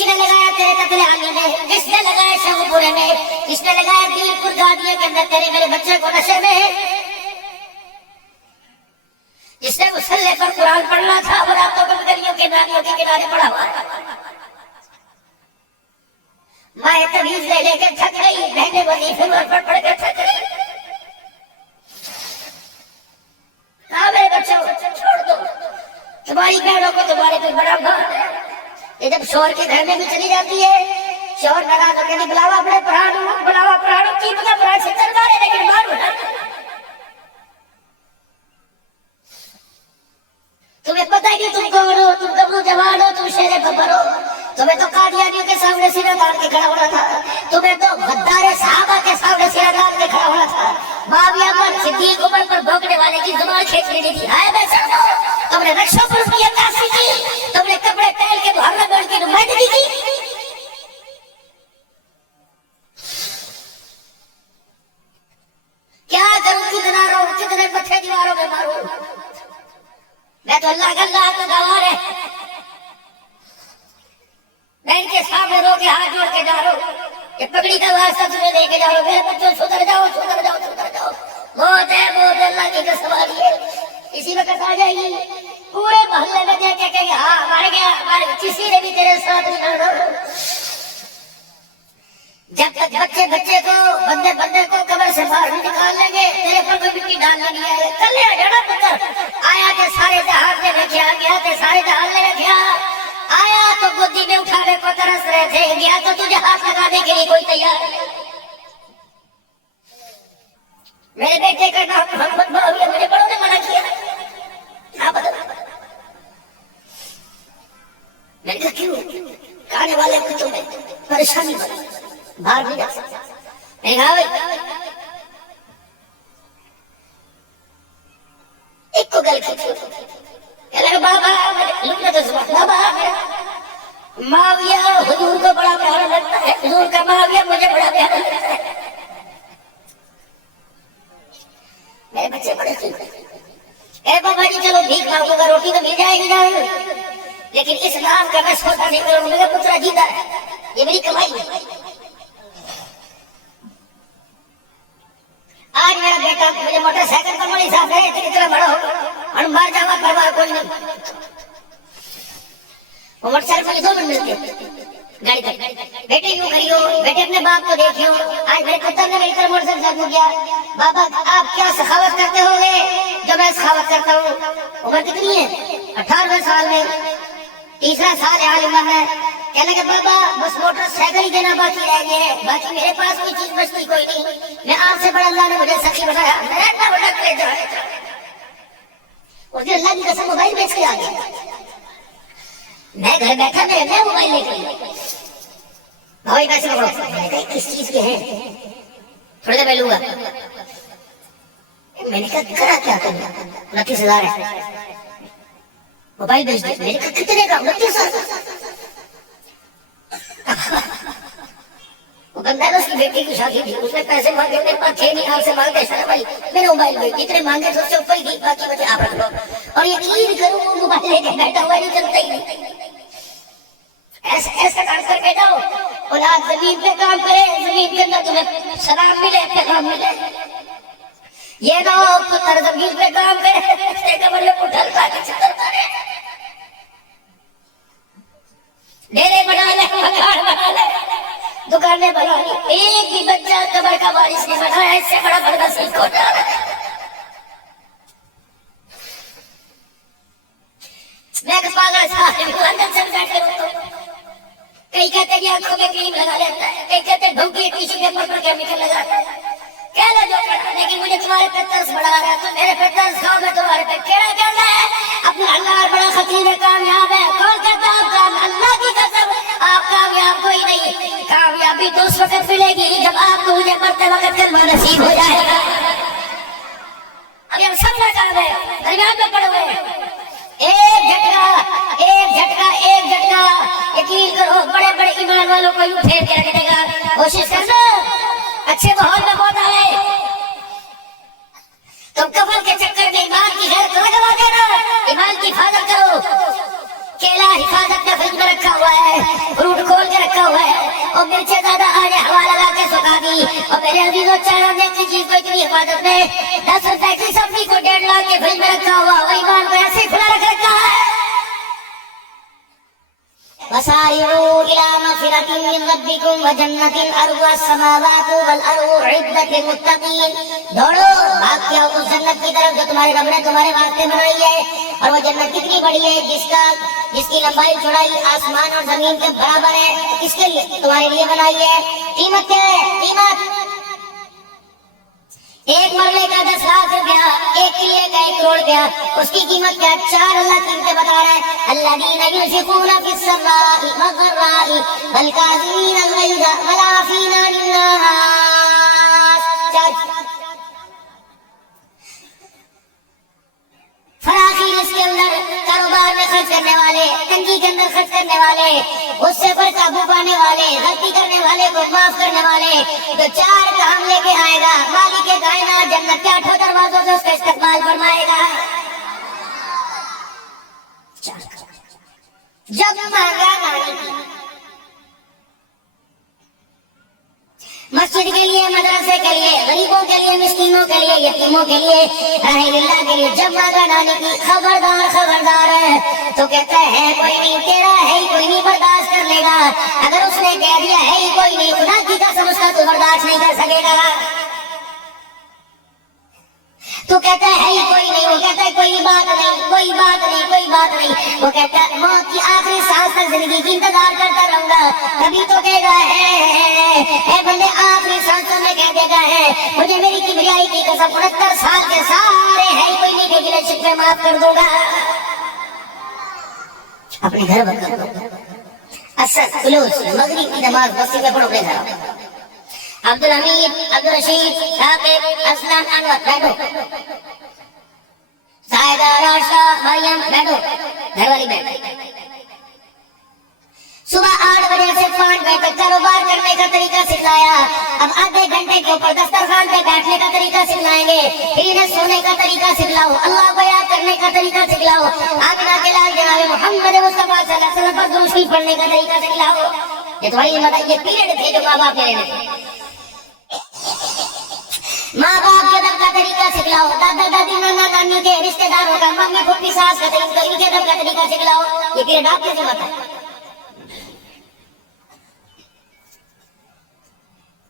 किसने लगाया तेरे कत्लेआम में, किसने लगाया शाहपुरे में, किसने लगाया दिलपुर गादिया के अंदर तेरे मेरे बच्चे को नशे में, जिसने मुसल्ले पर कुरान पढ़ना था वो रातों को गलियों के नालियों के किनारे पड़ा हुआ। माए तमीज ले लेके थक गई, बहने वजीफे पर पढ़ के थक गई। कहा मेरे बच्चों छोड़ दो, तुम्हारी बहनों को तुम्हारे पे बड़ा भार है। ये जब शोर के घर में भी चली जाती है, शोर नाराज होकर बुलावा अपने प्राणों, बुलावा प्राणों की बता प्राण से चल मारे लेकिन मार उठा। तुम्हें पता ही नहीं तुम कौन हो, तुम गबरू जवान हो, तुम शेरे बब्बर हो। तुम्हें तो कादियानियों के सामने सिरा तान के खड़ा होना था, तुम्हें तो गद्दारे साहबा के सामने सिरा तान के खड़ा होना था। माविया पर सिद्दीक उमर पर भोंकने वाले की जुबान खींच लेनी थी। हाय बेशर्मो, तुमने रक्षों पर उसकी अक्कासी की, तुमने कपड़े पहन के मुहर्रम बोल की नुमाइंदगी की। क्या करूं, कितना रो, कितने पत्थर दीवारों में मारूं, मैं तो अल्लाह का गवार है। मैं इनके सामने रो के हाथ जोड़ के जा रहा हूँ, ये पगड़ी का वास्ता तुम्हें लेके जा रहा हूँ। मेरे बच्चों सुधर जाओ, सुधर जाओ, सुधर जाओ। मौत है, मौत है, अल्लाह की कसम आ रही है, इसी वक्त आ जाएगी। पूरे मोहल्ले में देख के कहेंगे हाँ मर गया, मर, किसी ने भी तेरे साथ नहीं लड़ा। जब तक बच्चे बच्चे को, बंदे बंदे को कब्र से बाहर नहीं निकाल लेंगे, तेरे पर कोई मिट्टी डालना नहीं आएगा। कल ले जाना पुत्र आया के सारे जहाज में रखा गया, थे सारे जहाज में रखा आया तो गोदी में उठाने को तरस रहे थे, गया तो तुझे हाथ लगाने के लिए कोई तैयार नहीं। मेरे बेटे का नाम मोहम्मद माविया, मेरे बड़ों ने मना किया ना बदल। मैंने कहा क्यों, खाने वाले को तुम्हें परेशानी बनी, बाहर नहीं जा सकता। मैंने कहा एक को गल की बाबा माविया हुजूर को बड़ा प्यारा लगता है, हुजूर का माविया मुझे बड़ा प्यारा लगता है। मेरे बच्चे बड़े ठीक है। बाबा जी चलो भीख मांगूंगा, रोटी तो मिल जाएगी ना, लेकिन इस नाम का मैं सौदा नहीं करूंगा। मेरा पुत्र जीता है, ये मेरी कमाई है। आज मेरा बेटा मुझे मोटरसाइकिल पर बड़ी साथ है, इतना बड़ा होगा और मर जावा, परवाह कोई नहीं। वो मोटरसाइकिल पर 2 मिनट मिलते गाड़ी तक। बेटे यूं करियो, बेटे अपने बाप को देखियो। आज मेरे पुत्र ने मेरी तरफ मोटरसाइकिल से गया, बाबा आप क्या सखावत करते होंगे जो मैं सखावत करता हूँ। उम्र कितनी है, 18वें साल में, तीसरा साल है आज उम्र में। कहने के बाबा बस मोटरसाइकिल ही देना बाकी रह गया है, बाकी मेरे पास कोई चीज बचती कोई नहीं। मैं आपसे बड़ा अल्लाह ने मुझे सखी बनाया, मैं इतना बड़ा कलेजा है। उस दिन अल्लाह की कसम मोबाइल बेच के आ गया। मैं घर बैठा, मैं मोबाइल लेकर भाई पैसे पकड़ो, किस चीज के हैं, थोड़ी देर में लूंगा। मैंने कहा करा क्या तुमने, 29,000 है, मोबाइल बेच दे। मैंने कहा कितने का, 29,000। वो बंदा है उसकी बेटी की शादी थी, उसने पैसे मांगे, मेरे पास थे नहीं, आपसे मांगते सर भाई मैंने मोबाइल बेच, जितने मांगे तो उससे ऊपर ही थी, बाकी बचे आप रख लो। और यकीन करूं वो मोबाइल लेके बैठा हुआ नहीं, चलता ही नहीं। ऐसा ऐसा काम करके जाओ, औलाद जमीन पे काम करे, जमीन के अंदर तुम्हें शराब मिले, पैगाम मिले। ये ना हो पुत्र जमीन पे काम करे, कमर में उठल के चलता रहे, डेरे बना ले, मकान बना ले, दुकानें बना ली, एक भी बच्चा कब्र का वारिस नहीं बना। इससे बड़ा पर्दा सीखो जा रहा है। मैं पागल कई कहते हैं आंखों में क्रीम लगा लेता है, कई कहते हैं ढोंगी टिश्यू पेपर पर केमिकल लगाता है। कह लो जो कहना, लेकिन मुझे तुम्हारे पे तरस बढ़ा रहा है, तो मेरे पे तरस खाओ, मैं तुम्हारे पे केड़ा कहना है। अपना अल्लाह बड़ा खतीब है, कामयाब है। कौन कहता है आप, अल्लाह की कसम आप कामयाब कोई नहीं। कामयाबी तो उस वक्त मिलेगी जब आपको मुझे मरते वक्त कलमा नसीब हो जाएगा। अभी हम सब नाकाम है, दरमियान में पड़े हुए हैं। एक झटका, एक झटका, एक झटका, यकीन करो बड़े बड़े ईमान वालों को यूं फेर के रख देगा। कोशिश करना अच्छे माहौल में मौत आए। तुम कफल के चक्कर में ईमान की गैरत लगवा देना, ईमान की हिफाजत करो। केला हिफाजत में फ्रिज में रखा हुआ है, फ्रूट को और मेरे से ज्यादा आज हवा लगा के सुखा दी। और मेरे अजीजों चारों ने की चीज को इतनी हिफाजत में 10 रुपए की सब्जी को 1.5 लाख के फ्रिज में रखा हुआ, वो ईमान को ऐसे खुला रख रखा है। वसारिऊ इला मगफिरतिन मिन रब्बिकुम व जन्नतिन अर्जुहा अस्समावातु वल अर्दु उइद्दत लिलमुत्तकीन। दौड़ो, भाग के आओ उस जन्नत की तरफ जो तुम्हारे रब ने तुम्हारे वास्ते बनाई है। और वो जन्नत कितनी बड़ी है, जिसकी लंबाई चौड़ाई आसमान और जमीन के बराबर है। किसके लिए? तुम्हारे लिए बनाई है। कीमत क्या है? कीमत एक मरले का 10 लाख रुपया, एक किले का 1 करोड़ रुपया। उसकी कीमत क्या? 4 अल्लाह कीमतें बता रहा है। अल्लज़ीना युनफ़िक़ूना फ़िस्सर्रा'i वज़्ज़र्रा'i वल काज़िमीना अल-ग़ैज़ वल आफ़ीना अनिन-नास। फराखी इसके अंदर कारोबार में खर्च करने वाले, तंगी के अंदर खर्च करने वाले, उससे पर काबू पाने वाले, गलती करने वाले को माफ करने वाले। तो 4 काम लेके आएगा। मालिक कायनात जन्नत के 8 दरवाजों से उसका इस्तकबाल फरमाएगा। जब मांगा मानी मस्जिद के लिए, मदरसे के लिए, गरीबों के लिए, मिस्कीनों के लिए, यतीमों के लिए, राह-ए-अल्लाह के लिए जब मांगा नानी की खबरदार खबरदार है। तो कहता है कोई नहीं, तेरा है ही कोई नहीं, बर्दाश्त कर लेगा। अगर उसने कह दिया है ही कोई नहीं, खुदा की कसम उसका तो बर्दाश्त नहीं कर सकेगा। तो कहता है ही कोई नहीं, वो कहता है कोई बात नहीं, कोई बात नहीं, कोई बात नहीं। वो कहता है मौत की आखिरी सांस तक जिंदगी की इंतजार करता रहूंगा, तभी तो कहेगा है बंदे आखिरी सांसों में कह देगा है मुझे मेरी किबरियाई की कसम 69 साल के सारे है ही कोई नहीं के गिले शिकवे माफ कर दूंगा। अपने घर बंद कर दो। असर खुलूस मगरिब की नमाज मस्जिद में पढ़ो अपने घर। अब्दुल हमीद, अब्दुल रशीद, साकिब, असलम, अनवर बैठो। साहिदा, राशा, मरियम बैठो। घर वाली बैठो। सुबह 8 बजे से 5 बजे तक कारोबार करने का तरीका सिखलाया। अब आधे घंटे के ऊपर दस्तरखान पे बैठने का तरीका सिखलाएंगे। फिर इन्हें सोने का तरीका सिखलाओ, अल्लाह को याद करने का तरीका सिखलाओ, आमिना के लाल जनाब मोहम्मद मुस्तफा सल्लल्लाहु अलैहि वसल्लम पर दुरूद शरीफ पढ़ने का तरीका सिखलाओ। ये तुम्हारी ये पीरियड थे जो माँ बाप के लेने थे। माँ बाप के अदब का तरीका सिखलाओ, दादा दादी नाना नानी के रिश्तेदारों का, मम्मी फुप्पी सास का तरीका, इनके अदब का तरीका सिखलाओ। ये पीरियड आपके जिम्मा है।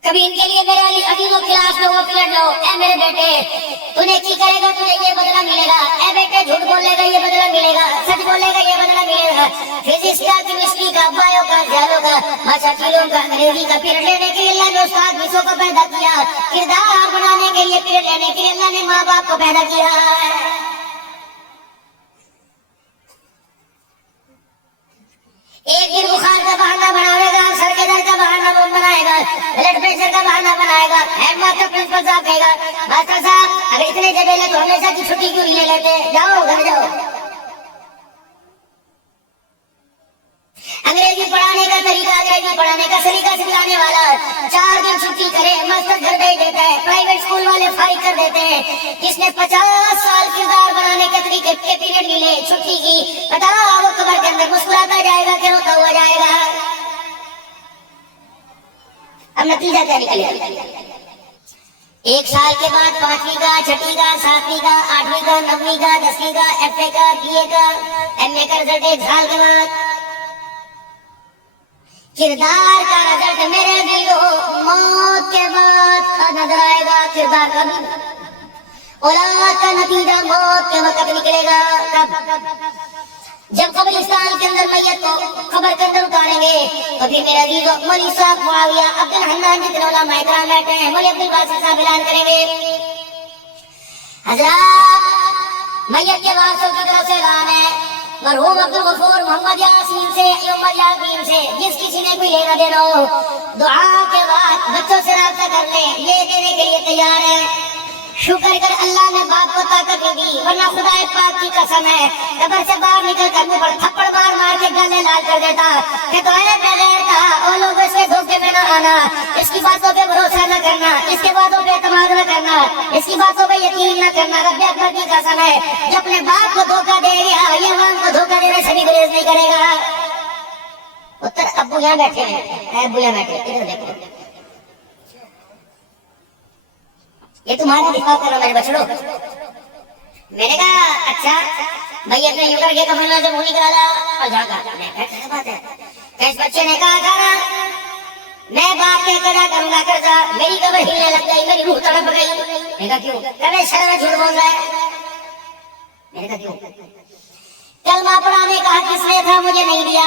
कभी इनके लिए मेरे अजीजों क्लास में वो पीरियड लो। ए मेरे बेटे, तूने की करेगा तुझे ये बदला मिलेगा। ए बेटे, झूठ बोलेगा ये बदला मिलेगा, सच बोलेगा ये बदला मिलेगा। फिजिक्स का, केमिस्ट्री का, बायो का, जियोलॉजी का, भाषा का, अंग्रेजी का पीरियड लेने के लिए अल्लाह ने उस्ताद विषयों को पैदा किया। किरदार बनाने के लिए पीरियड लेने के लिए अल्लाह ने माँ बाप को पैदा किया। एक दिन बुखार का बहाना बनाएगा, सर के दर्द का बहाना बनाएगा, ब्लड प्रेशर का बहाना बनाएगा। हेडमास्टर प्रिंसिपल साहब कहेगा मास्टर साहब अगर इतने जगह तो हमेशा की छुट्टी क्यों नहीं ले लेते, जाओ घर जाओ। अंग्रेजी पढ़ाने का तरीका, अंग्रेजी पढ़ाने का सलीका सिखाने वाला 4 दिन छुट्टी करे मास्टर घर भेज देता है। प्राइवेट स्कूल वाले फाइल कर देते हैं। किसने 50 साल किरदार बनाने के तरीके के पीरियड मिले छुट्टी की, बताओ वो कब्र के अंदर मुस्कुराता जाएगा कि रोता हुआ जाएगा। अब नतीजा क्या निकलेगा? 1 साल के बाद 5वीं का, 6वीं का, 7वीं का, 8वीं का, 9वीं का, 10वीं का, FA का, BA का, MA का रिजल्ट 1 साल के बाद। किरदार का रिजल्ट मेरे दिलों मौत के बाद का नजर आएगा। किरदार का औलाद का नतीजा मौत के वक्त निकलेगा। जब कब्रिस्तान के अंदर मैयत को कब्र के अंदर उतारेंगे तो फिर मेरे अजीजों मौलवी साहब मुआविया अब्दुल हन्नान जितने उलमा इकराम बैठे हैं, मौलवी अब्दुल बासित साहब ऐलान करेंगे हजरत मैयत के वारसों की तरफ से ऐलान है मरहूम अब्दुल गफूर मोहम्मद यासीन से, उमर यासीन से जिस किसी ने कोई लेना देना हो दुआ के बाद बच्चों से राब्ता कर ले, ये देने के लिए तैयार है। शुक्र कर अल्लाह ने बाप को ताकत दी, वरना खुदा पाक की कसम है कब्र से बाहर निकल कर मुंह पर थप्पड़ मार के गले लाल कर देता कि तो है बगैर था वो लोग इसके धोखे में न आना, इसकी बातों पे भरोसा न करना, इसके बातों पे एतमाद न करना, इसकी बातों पे यकीन न करना। रब्बे अकबर की कसम है जो अपने बाप को धोखा दे गया ये हम को धोखा देने से भी गुरेज नहीं करेगा। पुत्र अब्बू यहाँ बैठे हैं, अब्बू यहाँ बैठे, इधर देखो, ये तुम्हारा दिफा करो मेरे बछड़ो। मैंने कहा अच्छा भाई, अपने यूं करके कफन में से मुंह निकाला और झाँका। क्या बात है? इस बच्चे ने कहा था मैं बाप के कदा करूंगा कर्जा, मेरी कब्र हिलने लग गई, मेरी रूह तड़प गई। मैंने कहा क्यों? कभी शर्म झूठ बोल रहा है। मैंने कहा क्यों? कलमा पढ़ाने का किसने था, मुझे नहीं दिया।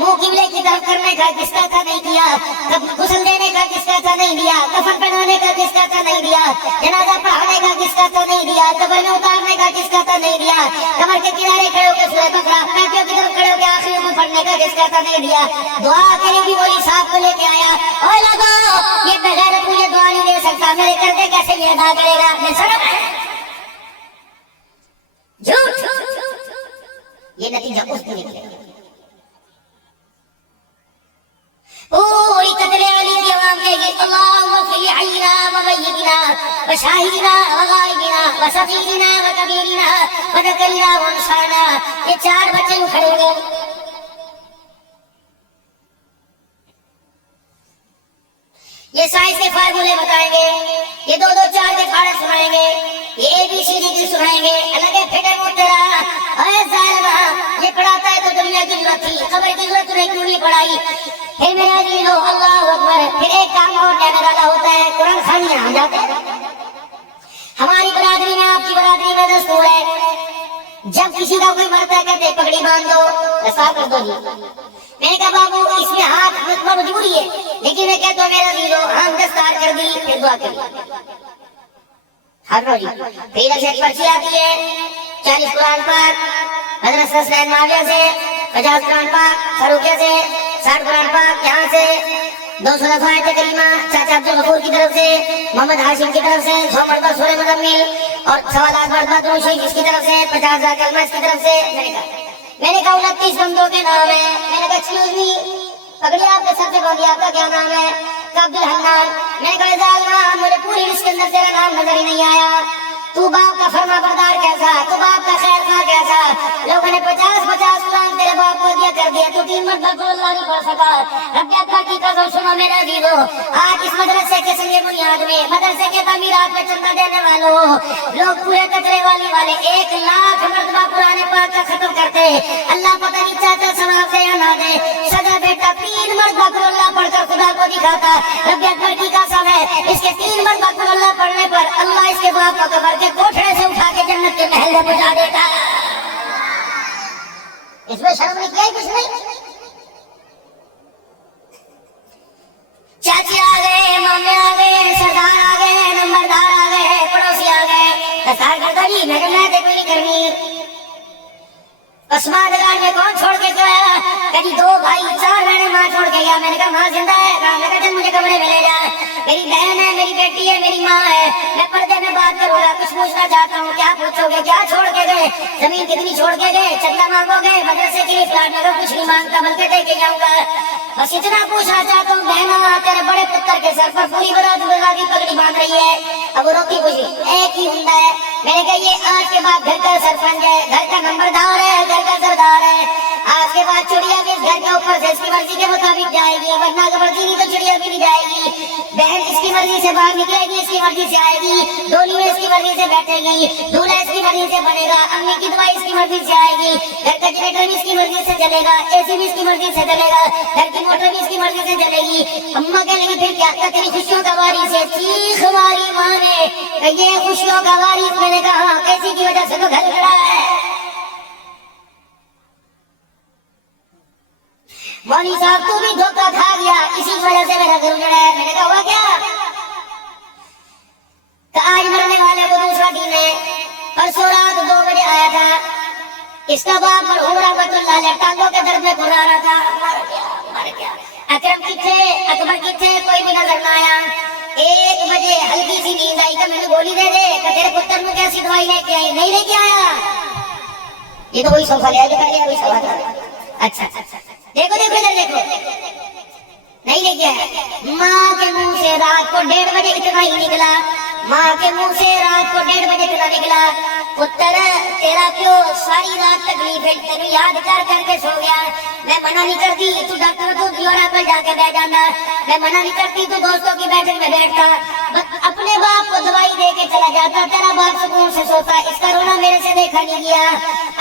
मुंह किबले की तरफ करने का किसका था, नहीं दिया। कब गुस्ल देने का किसका था, नहीं दिया। कफन पहनाने का किसका था, नहीं दिया। जनाजा पढ़ाने का किसका था, नहीं दिया। कब्र में उतारने का किसका था, नहीं दिया। कब्र के किनारे खड़े होकर सूरह बकरा पैकियों की तरफ खड़े होकर आखिरी में पढ़ने का किसका था, नहीं दिया। दुआ के लिए भी वही साहब को लेके आया। ओए लगो, ये बगैर मुझे दुआ नहीं दे सकता, मेरे करते कैसे ये अदा करेगा? मैं शर्म है, झूठ। ये नतीजा उस दिन निकलेगा। पूरी कतले वाली की आवाम कहेगी अल्लाहुम्मा फिल हय्यिना व मय्यितिना व शाहिदिना व गायबिना व सगीरिना व कबीरिना व ज़करिना व उन्साना। ये चार बच्चे खड़े हो गए। ये साइंस के फार्मूले बताएंगे, ये दो दो चार के फाड़े सुनाएंगे, ये ABCD की सुनाएंगे। अलग है फिटर वो तेरा ये पढ़ाता है तो दुनिया की जरूरत थी, खबर की जरूरत नहीं, क्यों नहीं पढ़ाई? फिर मेरा जी लो अल्लाह अकबर। फिर एक काम और कहने वाला होता है, कुरान खानी आ जाता है। हमारी बरादरी में, आपकी बरादरी में दस्तूर है, जब किसी का कोई मरता है कहते पगड़ी बांध दो, ऐसा कर दो जी। मैंने कहा बाबू इसमें हाथ मजबूरी है, लेकिन मैं कहता हूँ मेरा जी लो हम दस्तार कर दी, फिर दुआ करी हर रोज। फिर से पर्ची आती है, 40 कुरान पाक हज़रत सैयद माविया से, 50 कुरान पाक फरूकिया से, 60 कुरान पाक यहाँ से, 200 दफा करीमा चाचा अब्दुल गफूर की तरफ से, मोहम्मद हाशिम की तरफ से, 100 मरतबा सूरह मुज़म्मिल और 1.25 लाख मरतबा दुरूद शरीफ इसकी तरफ से, 50,000 कलमा इसकी तरफ से। मैंने कहा 29 बंदों के नाम है। मैंने कहा एक्सक्यूज मी, पगड़ी आपने सबसे बोली, आपका क्या नाम है? अब्दुल हन्नान। मैंने कहा जालमा, मुझे पूरी लिस्ट के अंदर तेरा नाम नजर ही नहीं आया। तू बाप का फरमा बरदार कैसा, तू बाप का खैर खा कैसा? लोगों ने 50-50 कुरान तेरे बाप को दिया कर दिया, तू 3 मरतबा अल्लाह नहीं पढ़ सका। रब अल्लाह की कसम सुनो मेरे अजीजो, आज इस मदरसे के संगे बुनियाद में, मदरसे के तामीरात में चंदा देने वालों लोग पूरे कचरे वाले 1 लाख मरतबा कुरान पाक का खत्म करते। अल्लाह पता नहीं चाहता सवाब दे या ना दे। सदा बेटा 3 मरतबा अल्लाह पढ़कर खुदा को दिखाता। रब अकबर की कसम है, इसके 3 मरतबा अल्लाह पढ़ने पर अल्लाह इसके बाप को कब्र कोठरे से उठा के जन्नत के महल में पहुंचा देता। इसमें शर्म नहीं किया कुछ नहीं। चाचे आ गए, मामे आ गए, सरदार आ गए, नंबरदार आ गए, पड़ोसी आ गए। दस्तार कर दो जी। मैं कोई नहीं करनी। अस्मादगार में कौन छोड़ के गया? कभी 2 भाई 4 बहनें, माँ छोड़ के गया। मैंने कहा माँ जिंदा है? कहा चल मुझे कमरे में ले जा। मेरी बहन है, मेरी बेटी है, मेरी माँ है। मैं पर्दे में बात करूंगा, कुछ पूछना चाहता हूँ। क्या पूछोगे? क्या छोड़ के गए? जमीन कितनी छोड़ के गए? चंदा मांगोगे? मदरसे के लिए फ्लैट में कुछ नहीं मांगता, बल्कि दे के जाऊंगा। बस इतना पूछना चाहता हूँ। बहना तेरे बड़े पुत्र के सर पर पूरी बरादरी पगड़ी बांध रही है। अब वो रोती पूछी एक ही हुंदा है। मैंने कहा ये आज के बाद घर का सरपंच है, घर का नंबरदार है, घर का सरदार है। आज के बाद चिड़िया भी इस घर के ऊपर से इसकी मर्जी के मुताबिक जाएगी, वरना अगर मर्जी नहीं तो चिड़िया भी नहीं जाएगी। बहन इसकी मर्जी से बाहर निकलेगी, इसकी मर्जी से आएगी। डोली में इसकी मर्जी से बैठेगी, दूल्हा इसकी मर्जी से बनेगा, अम्मी की दवाई इसकी मर्जी से आएगी, घर का जनरेटर भी इसकी मर्जी से चलेगा, एसी भी इसकी मर्जी से चलेगा, घर की मोटर भी इसकी मर्जी से चलेगी। अम्मा कहेंगी फिर क्या? तेरी खुशियों का वारिस है। चीख मारी माँ ने, ये खुशियों का वारिस। मैंने कहा कैसी की वजह से तो घर खड़ा है। मौली साहब तू भी धोखा खा गया, इसी वजह से मेरा घर उजड़ा है। मैंने कहा हुआ क्या? तो आज मरने वाले को दूसरा दिन है। परसों रात 2 बजे आया था। इसका बाप मरहूम रहमतुल्लाह अलैह टांगों के दर्द में घुरा रहा था। मर गया। अकरम किथे, अकबर किथे, कोई भी नजर ना आया। 1 बजे हल्की सी नींद आई। तो मैंने गोली दे दे। तेरे पुत्र में कैसी दवाई लेके आई? नहीं लेके आया। ये तो वही सोफा ले आया जो पहले कोई सवाल था। अच्छा देखो देखो इधर देखो, नहीं लेके आया। माँ के मुंह से रात को 1:30 बजे इतना ही निकला। माँ के मुंह से रात को 1:30 बजे इतना निकला। पुत्र तेरा प्यो सारी रात तकलीफ है तेन याद कर करके सो गया। मैं मना नहीं करती तू डॉक्टर तो दियोरा पर जाके बैठ जाना, मैं मना नहीं करती तू दोस्तों की बैठक में बैठता, बस अपने बाप को दवाई दे के चला जाता, तेरा बाप सुकून से सोता। इसका रोना मेरे से देखा नहीं गया।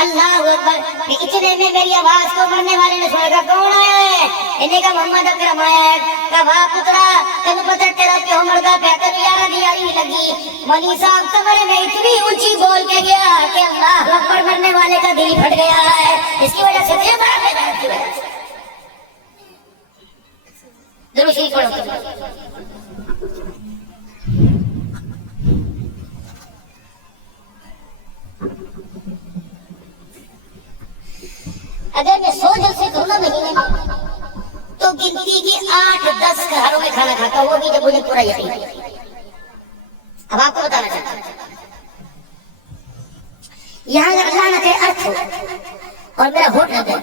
अल्लाह अकबर। इतने में मेरी आवाज को मरने वाले ने सुना, कौन आया है? इन्हें का मोहम्मद अकरम आया है। का वाह पुत्रा तेन पता तेरा प्यो मरदा पे तेन यारा दी यारी लगी। मौलवी साहब कमरे में इतनी ऊंची बोल के गया कि अल्लाह अकबर, मरने वाले का दिल फट गया है। इसकी वजह से दिल बड़ा बेदार की वजह से दुरूद शरीफ पढ़ो। अगर मैं 100 जलसे करूँ ना महीने में तो गिनती की 8-10 घरों में खाना खाता हूँ, वो भी जब मुझे पूरा यकीन है। अब आपको बताना चाहता हूँ, यहाँ अल्लाह ने कहे अर्थ हो और मेरा होठ लग गया।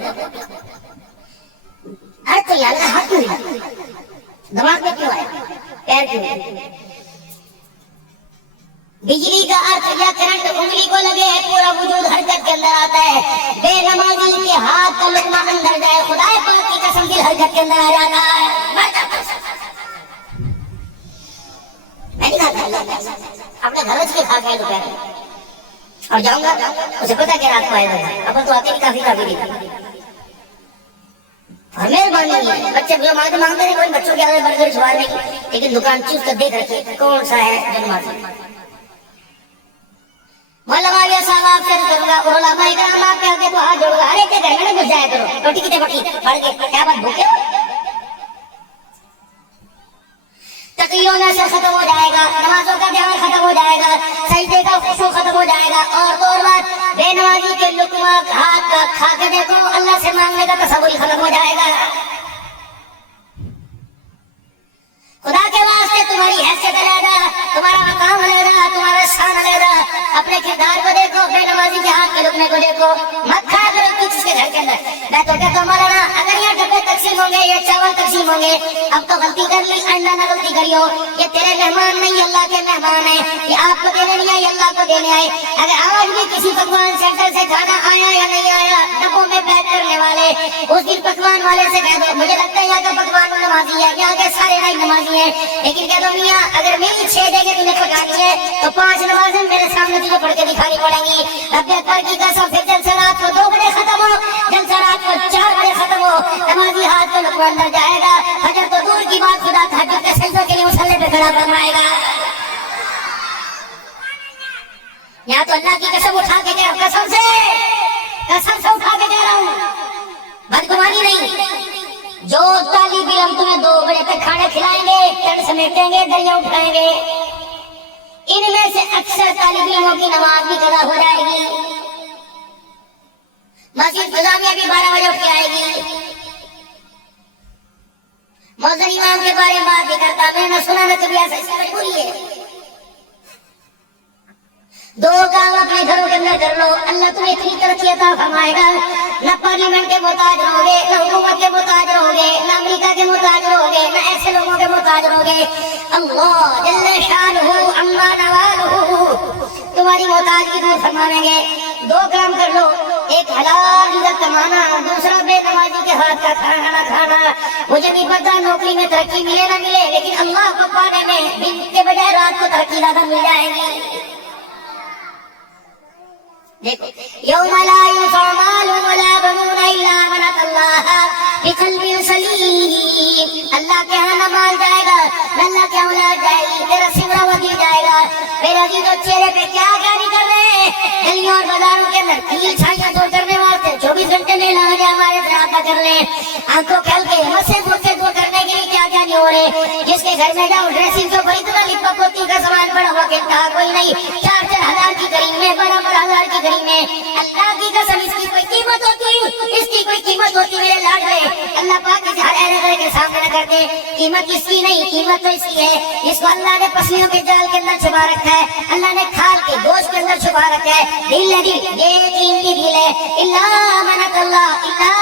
अर्थ तो यार हाथ क्यों हिला, दिमाग में क्यों आया, पैर क्यों आया? बिजली का अर्थ या करंट उंगली को लगे है पूरा वजूद हरकत के अंदर आता है। बेनमाजी के हाथ का लुकमा अंदर जाए, खुदा पाक की कसम दिल हरकत के अंदर आ जाता है। मैं नहीं खाता, अपने घर से खा गया दोपहर में और जाऊंगा, उसे पता क्या रात को आएगा। अपन तो आते ही काफी नहीं और मेहरबानी है। बच्चे जो मांगते नहीं, कोई बच्चों के आगे बर्गर सवार नहीं, लेकिन दुकान चूस कर देख रखिए कौन सा है जन्माष्टमी। मौलवा ये साहब आपसे करूंगा, उलमा इकराम आपके आगे तो हाथ जोड़ूंगा। अरे के घर में घुस जाया करो, रोटी की पकी पड़ गई, क्या बात भूखे हो? तकियों में से खत्म हो जाएगा, नमाजों का ध्यान खत्म हो जाएगा, सजदे का खुशू खत्म हो जाएगा। और दो बात, बेनमाजी के लुकमा हाथ का खा के देखो, अल्लाह से मांगने का तसव्वुर खत्म हो जाएगा। खुदा के वास्ते तुम्हारी हैसियत अलग, तुम्हारा मकाम अलग, तुम्हारा शान अलग। अपने किरदार को देखो, बेनमाजी के हाथ के लुकने को देखो, मत खा करो किसी के घर के अंदर। मैं तो कहता हूँ मौलाना, अगर यहाँ डब्बे तकसीम होंगे, ये चावल तकसीम होंगे, अब तो गलती कर ली, आइंदा ना गलती करियो। ये तेरे मेहमान नहीं, अल्लाह के मेहमान है। ये आपको देने नहीं आए, अल्लाह को देने आए। अगर आज भी किसी पकवान सेंटर से खाना आया या नहीं आया, डब्बों में पैक करने वाले उस दिन पकवान वाले से कह दो, मुझे लगता है यहाँ का पकवान नमाजी है, यहाँ के सारे नहीं नमाजी है, लेकिन कह दो मियाँ अगर मेरी 6 जगह तुम्हें पकानी है तो 5 नमाजें मेरे सामने तुझे पढ़ के दिखानी पड़ेंगी। रब्बे अकबर की कसम, फिर जलसा रात को 2 बजे खत्म हो, जलसा रात को 4 बजे खत्म हो, नमाजी हाथ को लुकमा अंदर जाएगा। फजर तो दूर की बात, खुदा तहज्जुद के सजदों के लिए मुसल्ले पे खड़ा फरमाएगा। यहाँ तो अल्लाह की कसम उठा के कह रहा हूँ, कसम से उठा के कह रहा हूँ, बदगुमानी नहीं। जो तालिब इल्म तुम्हें 2 बजे तक खाना खिलाएंगे, तड़ समेटेंगे, दरिया उठाएंगे, इनमें से अक्सर तालिब इल्मों की नमाज भी कदा हो जाएगी। मस्जिद गुलामिया भी 12 बजे उठ के आएगी। मौजूद इमाम के बारे में बात भी करता, मैंने सुना ना कभी ऐसा, इसकी मजबूरी है। 2 काम अपने घरों के अंदर कर लो, अल्लाह तुम्हें इतनी तरक्की अता फरमाएगा। न पार्लियामेंट के मोहताज रहोगे, न हुकूमत के मोहताज रहोगे, न अमेरिका के मोहताज रहोगे, न ऐसे लोगों के मोहताज रहोगे। अल्लाह जल्ले शानुहु अम्मा नवालुहु तुम्हारी मोहताजगी दूर फरमाएंगे। 2 काम कर लो, एक हलाल इज्जत कमाना, दूसरा बेनमाजी के हाथ का खाना खाना। मुझे नहीं पता नौकरी में तरक्की मिले ना मिले, लेकिन अल्लाह को पाने में दिन के बजाय रात को तरक्की ज्यादा मिल जाएगी। देखो यौम ला युनफ़उ मालुन वला बनून इल्ला मन अल्लाह बिक़ल्बिन सलीम। अल्लाह के यहाँ न माल जाएगा, न अल्लाह के औलाद जाएगी, तेरा सिमरा वकील जाएगा। मेरा जी जो चेहरे पे क्या नहीं कर रहे, गलियों और बाजारों के अंदर कील छाइयां दूर करने वास्ते 24 घंटे में ला जा हमारे सरापा कर ले। आंखों खेल के मस्से दूर करने के लिए क्या नहीं हो रहे। जिसके घर में जाओ ड्रेसिंग के ऊपर इतना लिपा पोती का सामान पड़ा हुआ कि कोई नहीं, 4-4 हजार की गरीब में, 12-12 हजार की गरीब में। अल्लाह की कसम, इसकी कोई कीमत होती, इसकी कोई कीमत होती मेरे लाड में। अल्लाह पाक इस हर के सामने न करते, कीमत इसकी नहीं, कीमत तो इसकी है। इसको अल्लाह ने पसलियों के जाल के अंदर छुपा रखा है, अल्लाह ने खाल के गोश्त के अंदर छुपा रखा है। दिल है, दिल ये कीमती दिल है। इल्ला मनतल्लाह, इल्ला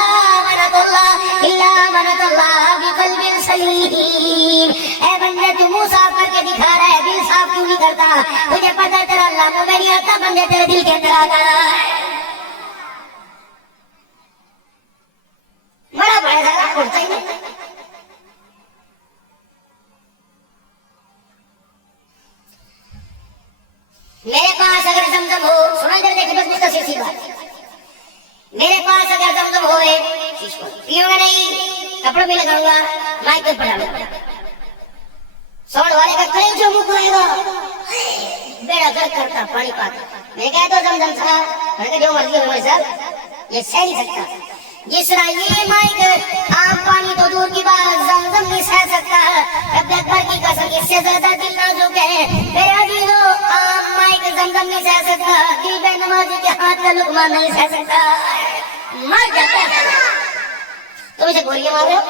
मनतल्लाह, इल्ला मनतल्लाह बिक़ल्बिन सलीम। ऐ बंदे तू मुंह साफ करके दिखा रहा है, दिल साफ क्यों नहीं करता, तुझे पता तेरा अल्लाह को नहीं आता, बंदे तेरे दिल के अंदर आता है। बड़ा बड़ा झगड़ा उठता ही नहीं। मेरे पास अगर जमजम हो, सुना इधर देखिए, बस मुख्तसर सी बात, मेरे पास अगर जमजम हो पियोगा नहीं, कपड़ों में लगाऊंगा, माइक पे पढ़ाऊंगा, सौड़ वाले का कहीं जो मुंह आएगा बेड़ा गर्क करता पानी पाता। मैंने कहा तो जमजम था, मैंने कहा जो मर्जी हो मेरे साथ, ये सह नहीं सकता। जिस तरह ये माइक आम पानी तो दूर की बात जमजम नहीं सह सकता, रब अकबर की कसम इससे ज्यादा दिल नाजुक है मेरे अजीजों, आम माइक जमजम नहीं सह सकता, दिल बेनमाजी के हाथ का लुकमा नहीं सह सकता, मर जाता है। तुम इसे गोलियां मार रहे हो,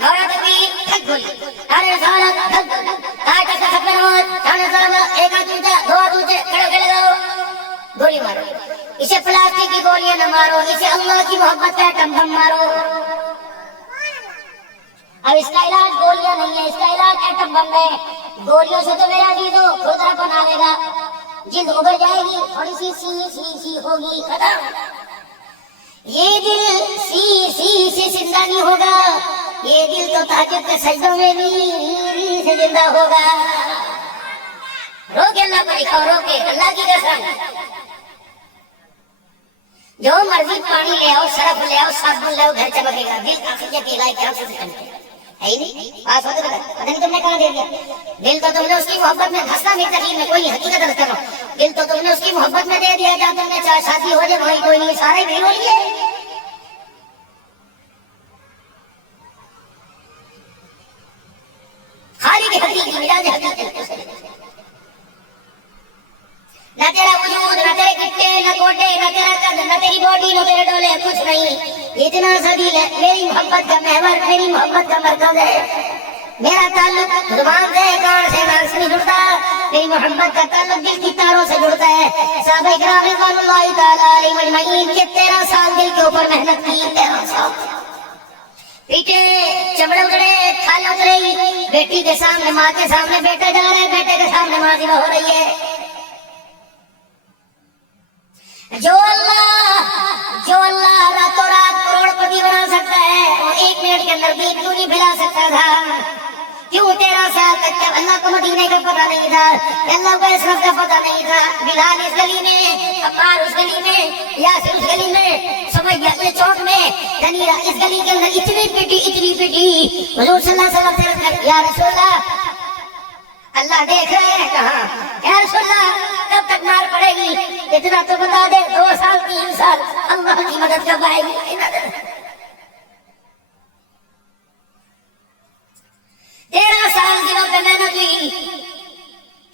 गौरा तकबीर ठक गोली, अरे साला ठक काय तक खत्म मत, थाने साला एक हाथ ऊंचा दो हाथ ऊंचे खड़े खड़े रहो, गोली मारो। इसे प्लास्टिक की गोलियां न मारो, इसे अल्लाह की मोहब्बत का एटम बम मारो। अब इसका इलाज गोलियां नहीं है, इसका इलाज एटम बम है। गोलियों से तो मेरा अजीजों खुदरा बनावेगा, जिल्द उभर जाएगी, थोड़ी सी सी होगी, खत्म। ये दिल सी से जिंदा नहीं होगा, ये दिल तो ताजुब के सजदों में भी से जिंदा होगा। रोके अल्लाह को दिखाओ, रोके अल्लाह की कसम। जो मर्जी पानी ले आओ, सरफ ले आओ, साबुन ले आओ, घर चमकेगा। दिल आखिर की लाइक क्या से चमके है ही नहीं, पास होते पता नहीं तुमने कहाँ दे दिया। दिल तो तुमने उसकी मोहब्बत में धंसना नहीं, तकलीफ में कोई हकीकत अर्ज करो, दिल तो तुमने उसकी मोहब्बत में दे दिया, जहाँ तुमने चाहे शादी हो जाए वही कोई नहीं, सारे भीड़ हो लिए। खाली की हकीकत मिला दे हकीकत, न तेरा वजूद, न तेरे गिट्टे, न गोटे, न तेरा कद, न तेरी बॉडी, न तेरे डोले, कुछ नहीं। इतना सा दिल है, मेरी मोहब्बत का महवर, मेरी मोहब्बत का मरकज है। मेरा ताल्लुक जुबान से, कान से, नाक से नहीं जुड़ता, मेरी मोहब्बत का ताल्लुक दिल की तारों से जुड़ता है। साहबा इकराम रिज़वानुल्लाहि तआला अलैहिम अजमईन के 13 साल दिल के ऊपर मेहनत की, 13 साल पीटे, चमड़े उतरे, खाल उतरी, बेटी के सामने, माँ के सामने बेटे जा रहे हैं, बेटे के सामने माँ जिबा हो रही है। जो अल्लाह रातों रात करोड़पति बना सकता है, वो 1 मिनट के अंदर दीप क्यों नहीं फैला सकता था? क्यों 13 साल तक जब अल्लाह को मदीने का पता नहीं था, अल्लाह को इस्लाम का पता नहीं था, बिलाल इस गली में, अब्बार उस गली में, यासिर उस गली में, सुमैया ये चौक में, तनीरा इस गली के अंदर, इतनी पिटी हुजूर सल्लल्लाहु अलैहि वसल्लम, या रसूलल्लाह अल्लाह देख रहे हैं, कहा या रसूलल्लाह कब तक मार पड़ेगी, इतना तो बता दे, 2 साल 3 साल, अल्लाह की मदद कब आएगी? 13 साल दिनों पे मेहनत हुई,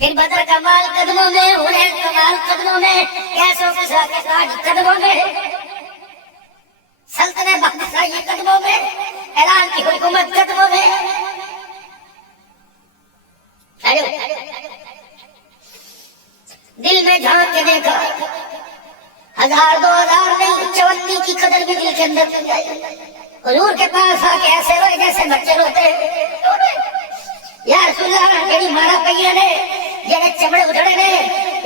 फिर बदर का माल कदमों में, हुनैन का माल कदमों में, कैसों किसरा के ताज कदमों में, सल्तनत बादशाही कदमों में, ऐलान की हुकूमत कदमों में। दिल में झांक के देखा, 1000 2000 नहीं, 54 की कदर भी दिल के अंदर मिल जाए। हुजूर के पास आके ऐसे रोए जैसे बच्चे रोते, या रसूलल्लाह मेरी मारा पैया ने, जेड़े चमड़े उधड़े ने,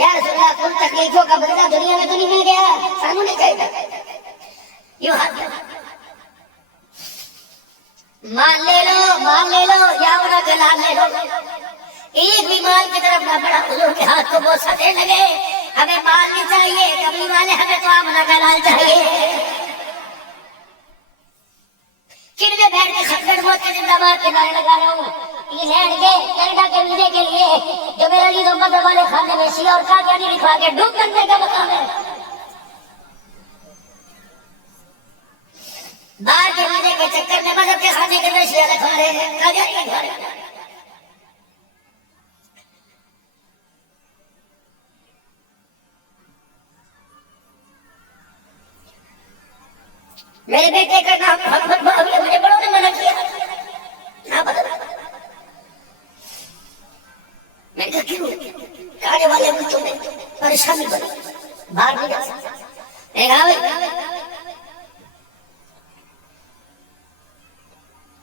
या रसूलल्लाह कुल तकलीफों का बदला दुनिया में तो नहीं मिल गया, सानू नहीं चाहिए। यूं हाथ मान ले लो या उनका जलाल ले लो, एक भी माल की तरफ ना बढ़ा। हुजूर के हाथ को बोसा दे लगे, हमें माल नहीं चाहिए, कबली वाले हमें तो आमना का लाल चाहिए। किरवे बैठ के खटखट मौत के जिंदाबाद के नारे लगा रहा हूँ, इंग्लैंड के, कनाडा के वीजे के लिए, जो मेरा लीडो मदर वाले खाने में सी और कागजानी लिखवा के डूब करने का मकाम है। बाहर के वीजे के चक्कर में मदद के खाने के नशिया लिखवा रहे हैं, कागजानी लिखवा रहे हैं। मेरे बेटे का नाम मोहम्मद भाभी है, मुझे बड़ों ने मना किया ना बदला। मैंने कहा क्यों? खाने वाले मुल्कों में परेशानी बनी, बाहर नहीं जा सकता।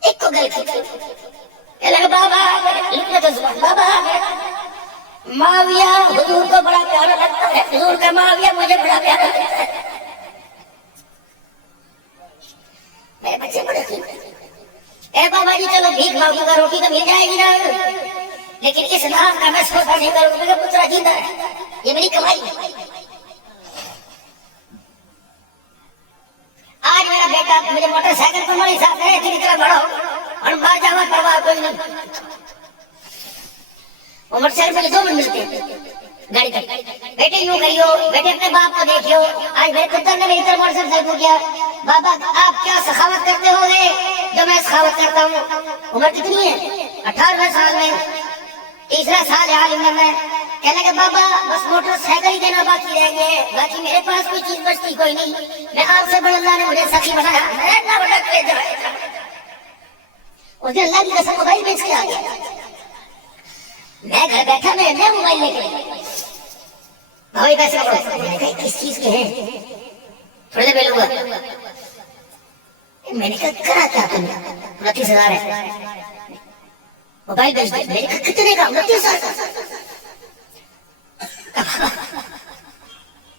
एक को गल की, बाबा लिखने तो जुबान, बाबा माविया हुजूर को बड़ा प्यारा लगता है, हुजूर का माविया मुझे बड़ा प्यारा लगता है। मेरे बच्चे बड़े ए बाबा जी चलो भीख मांगूंगा, रोटी तो मिल जाएगी ना, लेकिन इस नाम का मैं सौदा नहीं करूंगा। मेरा पुत्र जिंदा है, ये मेरी कमाई है। आज मेरा बेटा मुझे मोटरसाइकिल पर मेरे साथ है, तेरी तरह बड़ा हो और मार जावा, परवाह कोई नहीं। उम्र से मुझे 2 मिनट मिलते हैं गाड़ी तक। बेटे यूं करियो, बेटे अपने बाप को देखियो। आज मेरे पुत्र ने मेरी तरफ मोटरसाइकिल को किया, बाबा आप क्या सखावत करते होगे जो मैं सखावत करता हूँ। उम्र कितनी है? 18वें साल में, तीसरा साल है आलिम में। कहने के बाबा बस मोटरसाइकिल ही देना बाकी रह गए, बाकी मेरे पास कोई चीज बचती कोई नहीं। मैं आपसे बड़े अल्लाह ने मुझे सखी बनाया, मैं इतना बड़ा क्रेज है। उस दिन अल्लाह की कसम मोबाइल बेच के आ गया। मैं घर बैठा, मैं मोबाइल लेके भाई पैसे पकड़ो, किस चीज के हैं, थोड़े देर मिलूंगा। मैंने कहा करा क्या तुमने? 29,000 है, मोबाइल बेच दे। मैंने कहा कितने का? 29,000।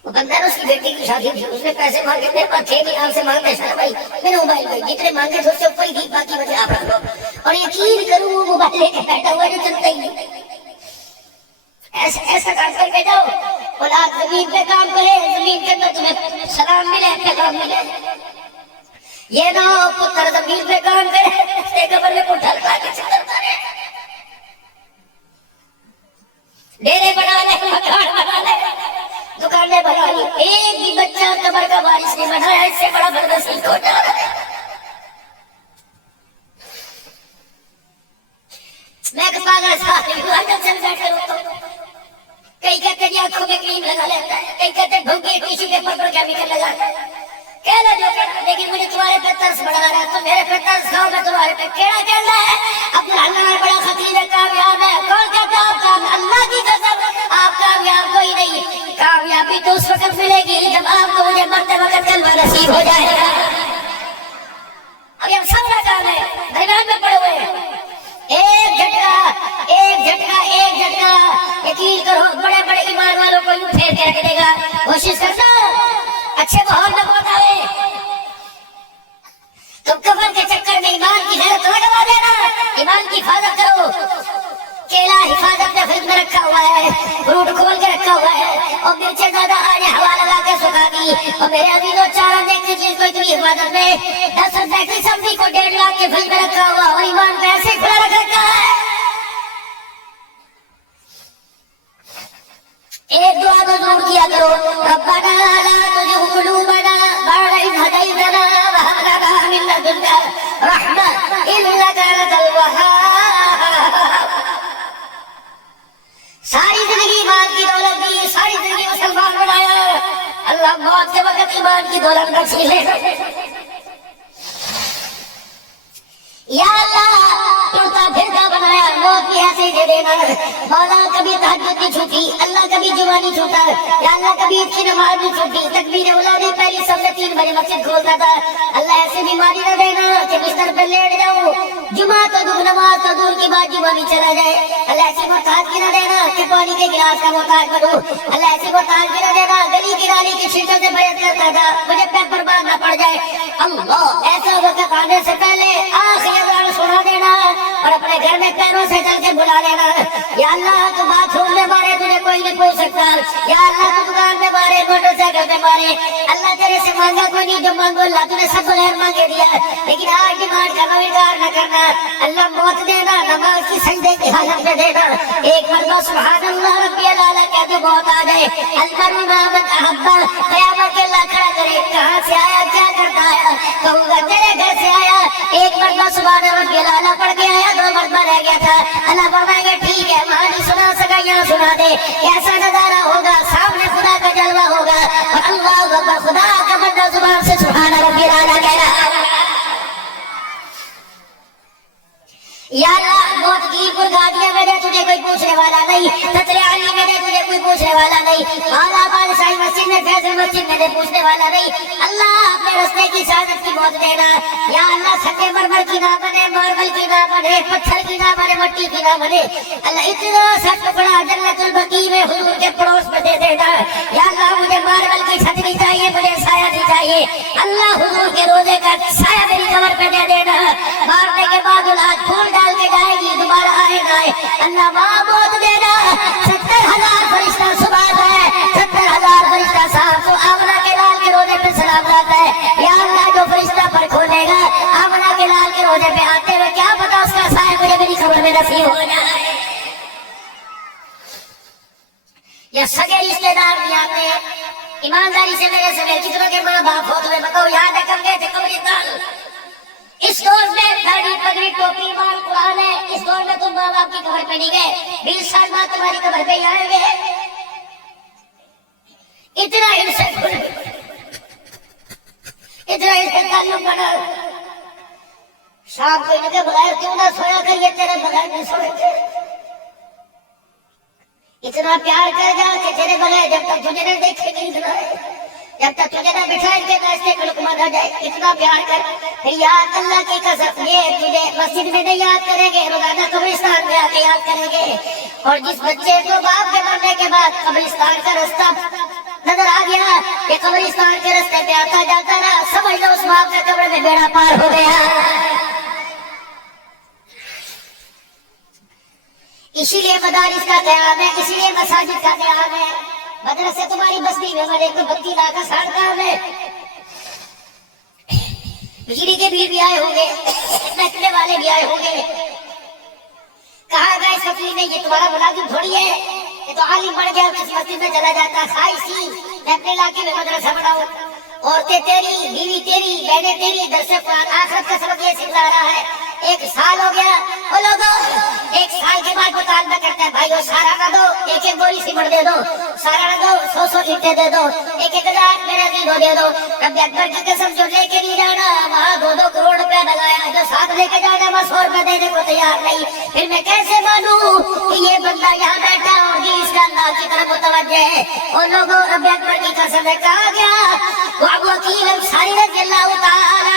वो बंदा ने उसकी बेटी की शादी थी, उसने पैसे मांगे, मेरे पास थे नहीं, आपसे मांगते भाई मेरे मोबाइल पे जितने मांगे थे उससे ऊपर ही थी, बाकी बचे आप रख लो। और यकीन करूं वो मोबाइल लेके बैठा हुआ जो चलता ही नहीं। ऐसा काम करके जाओ, औलाद जमीन पे काम करे, जमीन के अंदर तुम्हें सलाम मिले, पैगाम मिले। ये ना हो पुत्र जमीन पे काम करे, कबर में पुट्ठा लगा के चलता रहे, डेरे बना ले, मकान बना ले, दुकानें बना ली, एक भी बच्चा कबर का वारिस नहीं बनाया। इससे बड़ा बदनसीब होता है। मैं पागल चल बैठे रोता हूँ। कई कहते हैं आंखों में क्रीम लगा लेता है, कई कहते ढूंढे टिश्यू पेपर पर केमिकल लगाता है, कहना जो कहना, लेकिन मुझे तुम्हारे पे तरस बढ़ा रहा है। तो मेरे पे तरस खाओ, मैं तुम्हारे पे केड़ा कहना है। अपना अल्लाह बड़ा खतीब है, कामयाब है। कौन कहता है आप कामयाब? अल्लाह की कसम आप कामयाब कोई नहीं। कामयाबी तो उस वक्त मिलेगी जब आपको मुझे मरते वक्त कलमा नसीब हो जाएगा। अभी हम सब का काम है, दरमियान में पड़े हुए हैं। एक झटका, एक झटका, एक झटका, यकीन करो बड़े बड़े ईमान वालों को यूं फेर के रख देगा। कोशिश करना अच्छे माहौल में पहुंच आवे। तुम कफन के चक्कर में ईमान की गैरत न गवा देना, ईमान की हिफाजत करो। केला हिफाजत में फ्रिज में रखा हुआ है, फ्रूट खोल के रखा हुआ है, और मिर्चे ज्यादा आने हवा लगा के सुखा दी। और मेरे अभी दो चारा देखने चीज को इतनी हिफाजत में 10 रुपए की सब्जी को 1.5 लाख के फ्रिज में रखा हुआ, और ईमान को ऐसे खुला रख रखा है। एक दुआ तो जरूर किया करो, रब्बना ला तुज़िग़ क़ुलूबना बअद इज़ हदैतना व हब लना मिन लदुनका रहमह इन्नका अंतल वहाब। सारी जिंदगी ईमान की दौलत दी, सारी जिंदगी मुसलमान बनाया, अल्लाह मौत के वक्त ईमान की दौलत न छीन ले। या अल्लाह टूटा फिरता बनाया, मौत भी ऐसे ही दे देना। मौला कभी तहज्जुद नहीं छूटी, अल्लाह कभी जुमा नहीं छूटा, या अल्लाह कभी ईद की नमाज नहीं छूटी। तकबीर औला ने पहली सबसे 3 बजे मस्जिद खोलता था। अल्लाह ऐसी बीमारी न देना कि बिस्तर पर लेट जाऊं, जुमा तो दूर, नमाज तो दूर की बात, जुमा भी चला जाए। अल्लाह ऐसी मोहताज की न देना कि पानी के गिलास का मोहताज बनूं। अल्लाह ऐसी मोहताज की न देना, गली की नाली की छींटों से बहस करता था, मुझे पेपर बांधना पड़ जाए। अल्लाह ऐसा वक्त आने से पहले आखिरी अज़ान सुना देना और अपने घर में पैरों से चल के बुला लेना। या अल्लाह तू बाथरूम में मारे तुझे कोई नहीं पूछ सकता, या अल्लाह तू दुकान में मारे, मोटरसाइकिल में मारे, अल्लाह तेरे से मांगा कोई नहीं, जो मांगो अल्लाह तूने सब बगैर मांगे दिया। लेकिन आज डिमांड करना, इनकार न करना। अल्लाह मौत देना, नमाज की सजदे की हालत में देना। एक मरतबा सुभान अल्लाह रब्बियल आला कह दो, मौत आ जाए। अल्मरु मा मन अहब्बा, क़यामत के अल्लाह खड़ा करे, कहां से आया, क्या करता आया? कहूंगा तेरे घर से आया। एक मरतबा सुभान रब्बियल आला पढ़ के आया, 2 मरतबा रह गया था। अल्लाह फरमाएगा ठीक है, वहां नहीं सुना सका, यहाँ सुना दे। कैसा नजारा होगा, सामने खुदा का जलवा होगा, और अल्लाहु अकबर, खुदा का बंदा जुबान से सुभान रब्बियल आला कह रहा। या अल्लाह मौत की बुर्गादियां में दे, तुझे कोई पूछने वाला नहीं। ततरे अली में दे, तुझे कोई पूछने वाला नहीं। आला बादशाही मस्जिद में, फैसल मस्जिद में दे, पूछने वाला नहीं। अल्लाह अपने रास्ते की शहादत की मौत देना। या अल्लाह सच्चे मरमर की ना बने, मार्बल की ना बने, पत्थर की ना बने, मिट्टी की ना बने। अल्लाह इतना सा टुकड़ा जन्नतुल बकी में हुजूर के पड़ोस में दे देना। या अल्लाह मुझे मार्बल की छत भी चाहिए, मुझे साया भी चाहिए। अल्लाह हुजूर के रोजे का साया मेरी कमर पे दे देना। मारने के बाद औलाद फूल डाल के जाएगी, दोबारा आएगा। अल्लाह वहाँ मौत देना। 70,000 फरिश्ता सुबह है, 70,000 फरिश्ता साहब को आमना के लाल के रोजे पे सलाम लाता है। या अल्लाह जो फरिश्ता पर खोलेगा आमना के लाल के रोजे पे आते हुए, क्या पता उसका साया मुझे मेरी खबर में नसीब हो जाए। या सगे रिश्तेदार भी आते हैं, ईमानदारी से मेरे सगे कितनों के माँ बाप हो तुम्हें बताओ, याद है कब गए थे कब्रिस्तान? इस दौर में दाढ़ी पगड़ी टोपी माल कुरान है। इस दौर में तुम माँ बाप की कब्र पे नहीं गए, 20 साल बाद तुम्हारी कब्र पे आएंगे। इतना इनसे ताल्लुक बना। शाम को इनके बगैर क्यों ना सोया करिए, तेरे बगैर नहीं सोए। इतना प्यार कर जा कि तेरे बगैर जब तक तुझे नहीं देखेगी, जब तक तुझे ना बिठाए के नाश्ते का लुकमा ना जाए, इतना प्यार कर। फिर याद अल्लाह की कसम, ये तुझे मस्जिद में नहीं याद करेंगे, रोजाना कब्रिस्तान में आके याद करेंगे। और जिस बच्चे को बाप के मरने के बाद कब्रिस्तान का रास्ता नजर आ गया, ये कब्रिस्तान के रास्ते पे आता जाता रहा, समझ लो उस बाप के कब्र में बेड़ा पार हो गया। इसीलिए मदारिस का क़याम है, इसीलिए मसाजिद का क़याम है। मदरसे तुम्हारी बस्ती में बने, कोई बत्ती ला का साड़ काम है। बिजली के बिल भी आए होंगे, महकने वाले भी आए होंगे। कहा गए सफी ने, ये तुम्हारा मुलाजिम थोड़ी है, ये तो आलिम बढ़ गया, किस मस्जिद में चला जाता। खाइसी मैं अपने इलाके में मदरसा बनाऊं, औरतें तेरी, बीवी तेरी, बहनें तेरी, दरसे आखिरत का सबक ये सिखला रहा है। 1 साल हो गया, वो लोगों 1 साल के बाद मुतालबा करता है, भाई वो सारा ना दो, 1-1 बोरी सीमेंट दे दो, सारा ना दो, 100-100 ईंटें दे दो, 1-1 हजार मेरा दीदो दे दो। रब्बे अकबर की कसम, जो लेके नहीं जाना वहाँ 2-2 करोड़ रुपया लगाया, जो साथ लेके जाना वहाँ 100 रुपया देने को तैयार नहीं। फिर मैं कैसे मानूं कि ये बंदा यहाँ बैठा होगी, इसका अल्लाह की तरफ मुतवज्जे है। और लोगों रब्बे अकबर की कसम है, कहा गया वो वकील अंसारी रज़ियल्लाहु ताला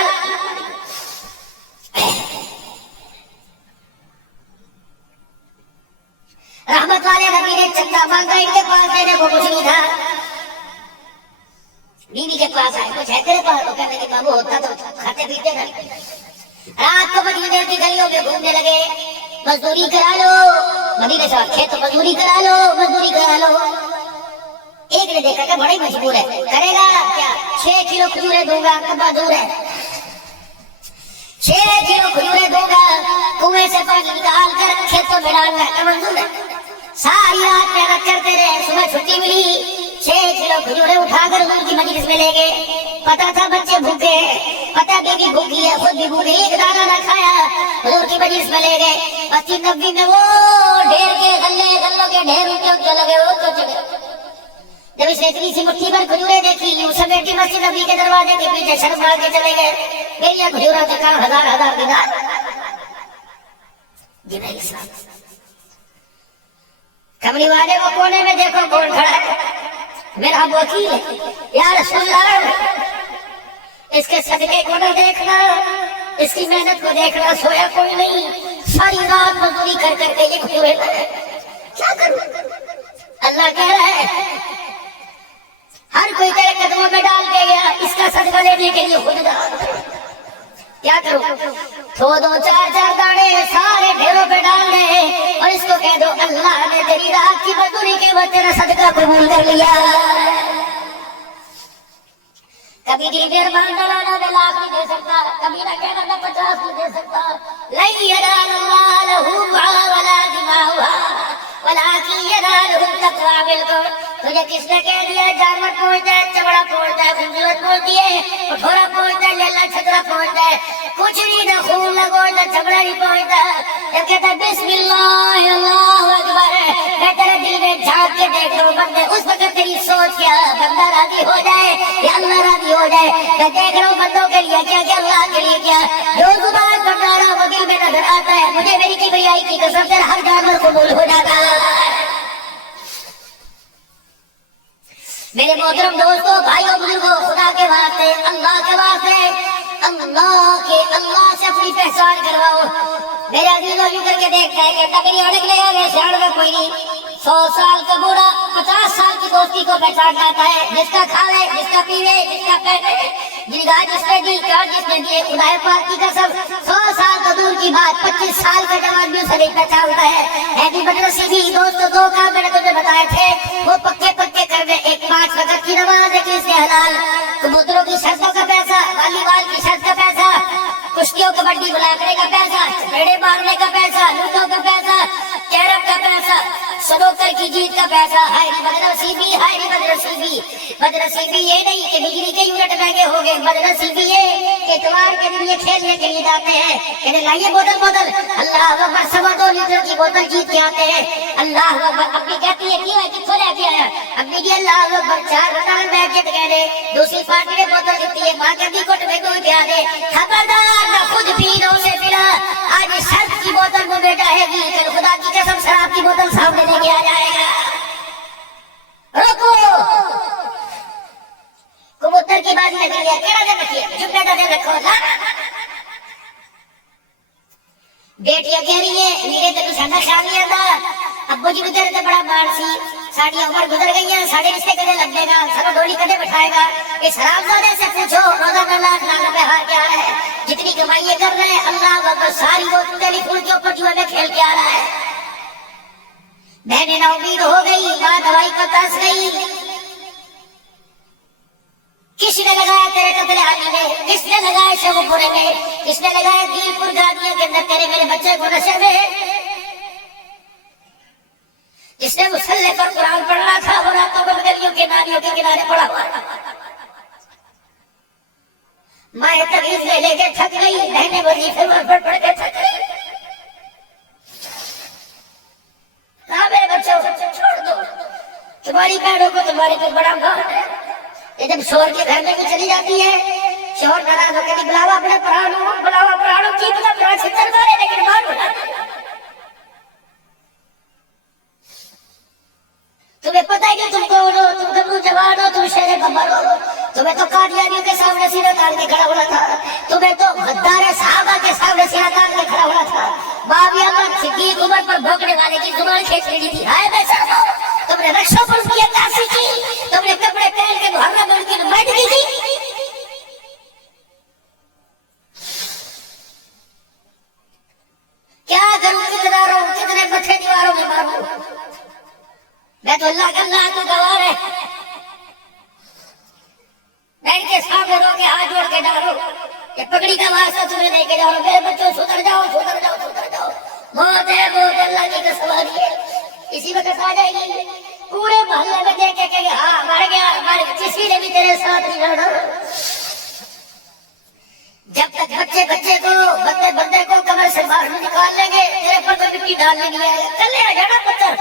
रहमत वाले नबी ने चंदा मांगा, इनके पास देने को कुछ नहीं था। बीवी के पास आए, कुछ है तेरे पास? तो कहने की बाबू होता तो खाते पीते ना। रात को मदीने की गलियों में घूमने लगे, मजदूरी करा लो, मदीने से खेत तो मजदूरी करा लो, मजदूरी करा लो। एक ने देखा कि बड़ा ही मजबूर है, करेगा क्या? 6 किलो खजूरें दूंगा, कब्बा दूर है, 6 किलो खजूरें दूंगा, कुएं से पानी निकाल कर खेतों में डालना है, मंजूर है। सारी रात मेहनत करते रहे, सुबह छुट्टी मिली, 6 किलो खजूरें उठाकर हुजूर की मजलिस में ले गए। पता था बच्चे भूखे, पता बीवी भूखी है, खुद भी भूखी, एक दाना न खाया, हुजूर की मजलिस में ले गए। मस्जिद नबवी में वो ढेर के गल्लों के ढेर ऊंचे लगे, वो तो चले। जब इसने इतनी सी मुट्ठी भर खजूरें देखी, यूं समेटी मस्जिद नबवी के दरवाजे के पीछे शर्म मार के चले गए। मेरी खजूरा का काम 1000-1000 दिनार गिनाई साहब। कमरी वाले को कोने में देखो कौन खड़ा है, मेरा वकील है। या रसूलल्लाह, इसके सदके को न देखना, इसकी मेहनत को देखना, सोया कोई नहीं, सारी रात मजदूरी कर करके ये खजूरें लाए, क्या करूं? अल्लाह कह रहा है हर कोई तेरे कदमों में डाल के गया, इसका सदका लेने के लिए खुद क्या करूं? तो 2-4 दाने सारे ढेरों पे डाल दे और इसको कह दो अल्लाह ने तेरी रात की मजदूरी के बाद तेरा सदका कबूल कर लिया। कभी जी मेहरबान डलाना में लाख नहीं दे सकता, कभी ना कहना मैं 50 नहीं दे सकता। लई यनालुल्लाह लहू वला दिमाउहा वलाकिन यनालुहु तक़वा बिल्कुल। तुझे किसने कह दिया जानवर पहुंचता है, चमड़ा पहुंचता है, खूबसूरत पहुंचती है, कठोरा पहुंचता है, लेला छतरा पहुंचता है, कुछ नहीं ना खून लगोता, चमड़ा नहीं पहुंचता। जब कहता बिस्मिल्लाह अल्लाहु अकबर, मैं तेरे दिल में झांक के देख रहा हूँ बंदे, उस वक्त तेरी सोच क्या, बंदा राजी हो जाए या अल्लाह राजी हो जाए। मैं देख रहा हूँ बंदों के लिए क्या क्या, अल्लाह के लिए क्या। जो जुबान पर डारा वकील में नजर आता है, मुझे मेरी किबरियाई की कसम तेरा हर जानवर कबूल हो जाता है। मेरे मोहतरम दोस्तों, भाइयों, बुजुर्गों, खुदा के वास्ते, अल्लाह के वास्ते, अल्लाह से अपनी पहचान करवाओ। मेरे अजीजों, यूं करके देखता है कहता मेरी अड़क ले आ गए सियाड़ में कोई नहीं। 100 साल का बूढ़ा 50 साल की दोस्ती को पहचान जाता है। जिसका खावे, जिसका पीवे, जिसका पहने, जिनका जिसने दी, क्या जिसने दिए, खुदा पाक की कसम 100 साल तो दूर की बात 25 साल का जवान भी उसे नहीं पहचानता है कि बदनसीबी। दोस्तों, 2 काम मैंने तुझे बताए थे, वो पक्के पक्के करने। एक 5 वक्त की नमाज, एक इससे हलाल, कबूतरों की शर्तों का पैसा, वॉलीबॉल की शर्त का पैसा, कुश्तियों कबड्डी बुलाकड़े का पैसा, पेड़े मारने का पैसा, लूडो का पैसा, कैरम का पैसा, सनोकर की जीत का पैसा। हाय रे बदनसीबी, हाय रे बदनसीबी। बदनसीबी ये नहीं कि बिजली के यूनिट महंगे हो गए, बदनसीबी ये कि इतवार के दिन ये खेलने के लिए जाते हैं, कहते लाइए बोतल, अल्लाह अकबर, 2.25 लीटर की बोतल जीत के आते हैं। अल्लाह अकबर। अम्मी कहती है क्यों है, किसको लेके आया? अम्मी जी अल्लाह अकबर, 4 रकात मैच जीत गए थे। दूसरी पार्टी ने बोतल जीती है, माँ कहती कोट में दूध पिया दे। खबरदार, न खुद पी न उसे पिला। आज शर्त की बोतल में बेटा है, कल खुदा की कसम शराब की बोतल सामने लेके आ जाएगा। रुको, कबूतर की बात लगी है, केड़ा दे रखिए, जुम्मे दे रखो ना। बेटियां कह रही है मेरे तो साडा ख्याल नहीं आता, अब्बू जी भी तेरे ते बड़ा मार सी, साड़ी उम्र गुजर गई है, साढ़े रिश्ते कदे लग जाएगा, सारा डोली कदे बैठाएगा। इस हरामजादे से पूछो रोजा का लाख पे हार क्या है, जितनी कमाई कर रहे हैं अल्लाह अकबर, सारी वो टेलीफोन के ऊपर जुए में खेल के आ रहा है। मैंने ना उम्मीद हो गई, माँ दवाई पर तरस गई। किसने लगाया तेरे कतले आदमी में, किसने लगाया शेखपुरे में, किसने लगाया दिलपुर गादियों के अंदर तेरे मेरे बच्चे को नशे में, जिसने मुसल्ले पर कुरान पढ़ रहा था वो रातों में गलियों के नालियों के किनारे पड़ा हुआ। मैं तवीज ले लेके थक गई, बहने वजीफे में पढ़ के थक गई। कहा मेरे बच्चों छोड़ दो, तुम्हारी बहनों को तुम्हारे पे बड़ा गौर है। ये जब शोर के घर में भी चली जाती है, शोर नाराज होकर बुलावा अपने प्राणों, बुलावा प्राणों की बिना प्राण से चल मारे, लेकिन मारो तुम्हें पता है कि तुम कौन हो, तुम गब्बू जवान हो, तुम शेर बब्बर हो। तुम्हें तो कादियानियों के सामने सिरा तान के खड़ा होना था, तुम्हें तो गद्दार साहबा के सामने सिरा तान के खड़ा होना था। बाबिया पर सिद्दीक उमर पर भोंकने वाले की जुबान खींच लेनी थी। हाय बेशर्मो, तुमने रक्षों पर उसकी अक्कासी की, तुमने कपड़े पहन के मुहर्रम में उनकी नुमाइंदगी की। क्या करूं, कितना रो, कितने मथे दीवारों में मारूं, मैं तो अल्लाह का अल्लाह को गवार है। मैं इनके सामने रो के हाथ जोड़ के डालो, ये पगड़ी का वास्ता तुम्हें लेके जा रहा, मेरे बच्चों सुधर जाओ, सुधर जाओ, सुधर जाओ। मौत है, मौत अल्लाह की कसम आ रही है, इसी वक्त आ जाएगी। पूरे मोहल्ले में देख के हाँ मर गया, मर किसी ने भी तेरे साथ नहीं लड़ा। जब तक बच्चे को बंदे को कमर से बाहर निकाल लेंगे, तेरे पर तो मिट्टी डाल लेंगे, चले आ जाना पत्थर।